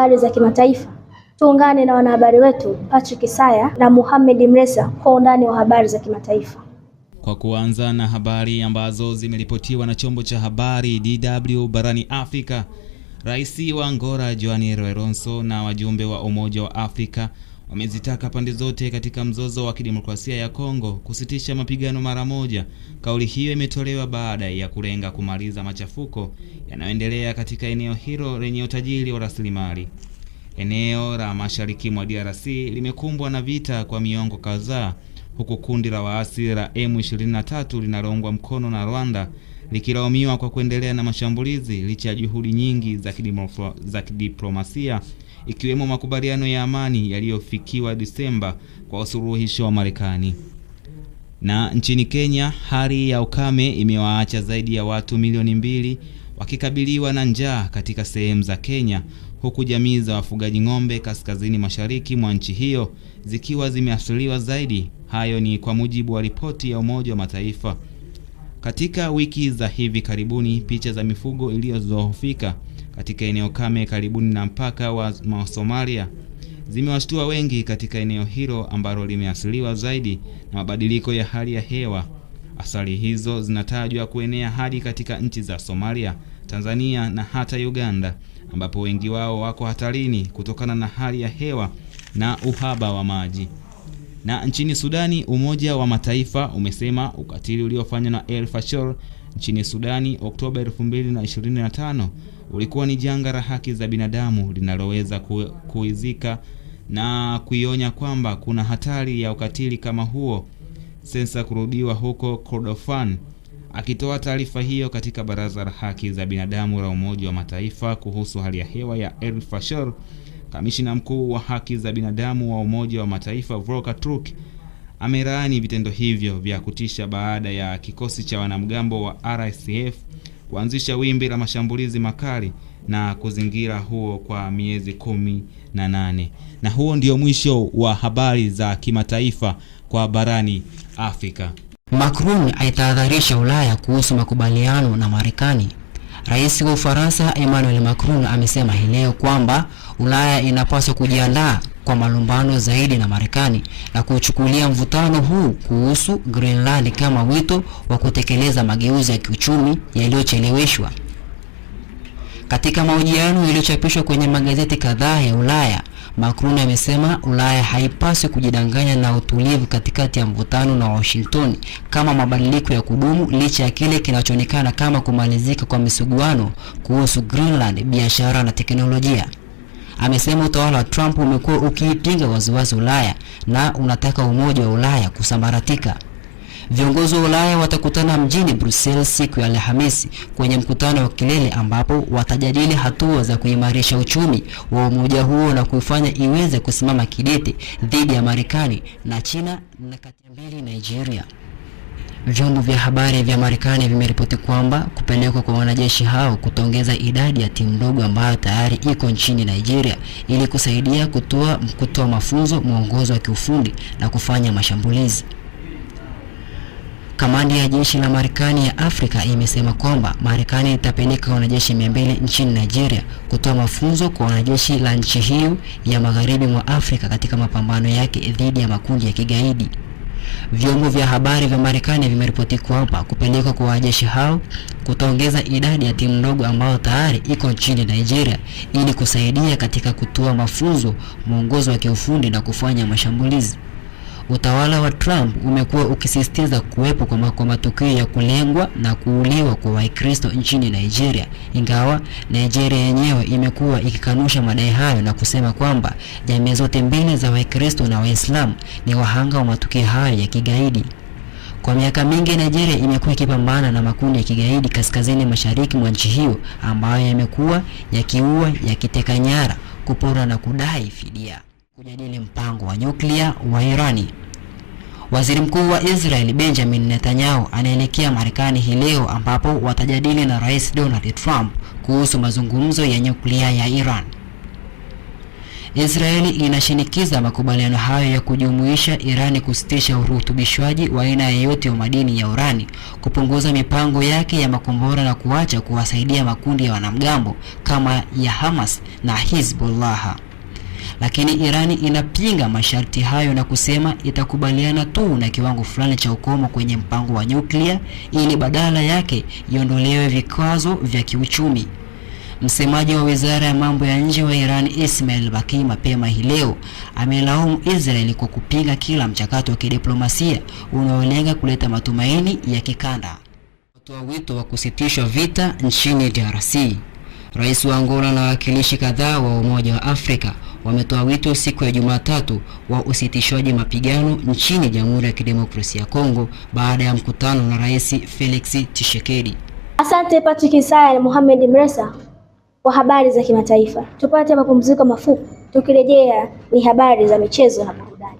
habari za kimataifa. Tuungane na wanahabari wetu Patrick Isaya na Mohamed Mresa kwa undani wa habari za kimataifa. Kwa kuanza na habari ambazo zimeripotiwa na chombo cha habari DW barani Afrika, Rais wa Angola João Lourenço na wajumbe wa Umoja wa Afrika wamezitaka pande zote katika mzozo wa kidemokrasia ya Kongo kusitisha mapigano mara moja. Kauli hiyo imetolewa baada ya kulenga kumaliza machafuko yanayoendelea katika eneo hilo lenye utajiri wa rasilimali. Eneo la mashariki mwa DRC limekumbwa na vita kwa miongo kadhaa, huku kundi la waasi la M23 linaloungwa mkono na Rwanda likilaumiwa kwa kuendelea na mashambulizi licha ya juhudi nyingi za kidiplomasia, ikiwemo makubaliano ya amani yaliyofikiwa Disemba kwa usuluhisho wa Marekani. Na nchini Kenya, hali ya ukame imewaacha zaidi ya watu milioni 2 wakikabiliwa na njaa katika sehemu za Kenya, huku jamii za wafugaji ng'ombe kaskazini mashariki mwa nchi hiyo zikiwa zimeathiriwa zaidi. Hayo ni kwa mujibu wa ripoti ya Umoja wa Mataifa. Katika wiki za hivi karibuni, picha za mifugo iliyodhoofika katika eneo kame karibuni na mpaka wa Somalia zimewashtua wengi katika eneo hilo ambalo limeathiriwa zaidi na mabadiliko ya hali ya hewa. Athari hizo zinatajwa kuenea hadi katika nchi za Somalia, Tanzania na hata Uganda, ambapo wengi wao wako hatarini kutokana na hali ya hewa na uhaba wa maji. Na nchini Sudani, Umoja wa Mataifa umesema ukatili uliofanywa na El Fasher nchini Sudani Oktoba 2025 ulikuwa ni janga la haki za binadamu linaloweza kuizika, na kuionya kwamba kuna hatari ya ukatili kama huo sensa kurudiwa huko Kordofan. Akitoa taarifa hiyo katika Baraza la Haki za Binadamu la Umoja wa Mataifa kuhusu hali ya hewa ya El Fasher, Kamishina mkuu wa haki za binadamu wa Umoja wa Mataifa Volker Turk amelaani vitendo hivyo vya kutisha baada ya kikosi cha wanamgambo wa RSF kuanzisha wimbi la mashambulizi makali na kuzingira huo kwa miezi 18. Na huo ndio mwisho wa habari za kimataifa kwa barani Afrika. Macron aitahadharisha Ulaya kuhusu makubaliano na Marekani. Rais wa Ufaransa Emmanuel Macron amesema hii leo kwamba Ulaya inapaswa kujiandaa kwa malumbano zaidi na Marekani na kuchukulia mvutano huu kuhusu Greenland kama wito wa kutekeleza mageuzi ya kiuchumi yaliyocheleweshwa. Katika mahojiano yaliyochapishwa kwenye magazeti kadhaa ya Ulaya, Macron amesema Ulaya haipaswi kujidanganya na utulivu katikati ya mvutano na Washington kama mabadiliko ya kudumu, licha ya kile kinachoonekana kama kumalizika kwa misuguano kuhusu Greenland, biashara na teknolojia. Amesema utawala wa Trump umekuwa ukiipinga waziwazi Ulaya na unataka umoja wa Ulaya kusambaratika. Viongozi wa Ulaya watakutana mjini Brussels siku ya Alhamisi kwenye mkutano wa kilele ambapo watajadili hatua za kuimarisha uchumi wa umoja huo na kuifanya iweze kusimama kidete dhidi ya Marekani na China na kati mbili Nigeria. Vyombo vya habari vya Marekani vimeripoti kwamba kupelekwa kwa wanajeshi hao kutaongeza idadi ya timu ndogo ambayo tayari iko nchini Nigeria ili kusaidia kutoa mafunzo, mwongozo wa kiufundi na kufanya mashambulizi. Kamandi ya jeshi la Marekani ya Afrika imesema kwamba Marekani itapeleka wanajeshi 200 nchini Nigeria kutoa mafunzo kwa wanajeshi la nchi hiyo ya magharibi mwa Afrika katika mapambano yake dhidi ya makundi ya kigaidi. Vyombo vya habari vya Marekani vimeripoti kwamba kupelekwa kwa wanajeshi hao kutaongeza idadi ya timu ndogo ambayo tayari iko nchini Nigeria ili kusaidia katika kutoa mafunzo, mwongozo wa kiufundi na kufanya mashambulizi. Utawala wa Trump umekuwa ukisisitiza kuwepo kwa matukio ya kulengwa na kuuliwa kwa Wakristo nchini Nigeria, ingawa Nigeria yenyewe imekuwa ikikanusha madai hayo na kusema kwamba jamii zote mbili za Wakristo na Waislamu ni wahanga wa matukio hayo ya kigaidi. Kwa miaka mingi Nigeria imekuwa ikipambana na makundi ya kigaidi kaskazini mashariki mwa nchi hiyo ambayo yamekuwa yakiua, yakiteka nyara, kupora na kudai fidia. Kujadili mpango wa nyuklia wa Irani. Waziri Mkuu wa Israel Benjamin Netanyahu anaelekea Marekani hii leo ambapo watajadili na Rais Donald Trump kuhusu mazungumzo ya nyuklia ya Iran. Israeli inashinikiza makubaliano hayo ya kujumuisha Irani kusitisha urutubishwaji wa aina yoyote wa madini ya urani, kupunguza mipango yake ya makombora na kuacha kuwasaidia makundi ya wanamgambo kama ya Hamas na Hezbollah. Lakini Irani inapinga masharti hayo na kusema itakubaliana tu na kiwango fulani cha ukomo kwenye mpango wa nyuklia ili badala yake iondolewe vikwazo vya kiuchumi. Msemaji wa Wizara ya Mambo ya Nje wa Iran, Ismail Baqi, mapema hii leo amelaumu Israeli kwa kupinga kila mchakato wa kidiplomasia unaolenga kuleta matumaini ya kikanda. Watoa wito wa kusitishwa vita nchini DRC. Rais wa Angola na wawakilishi kadhaa wa Umoja wa Afrika wametoa wito siku ya Jumatatu wa usitishwaji mapigano nchini Jamhuri ya Kidemokrasia ya Kongo baada ya mkutano na Rais Felix Tshisekedi. Asante Patrick Isaya na Mohamed Mresa kwa habari za kimataifa. Tupate mapumziko mafupi, tukirejea ni habari za michezo na burudani.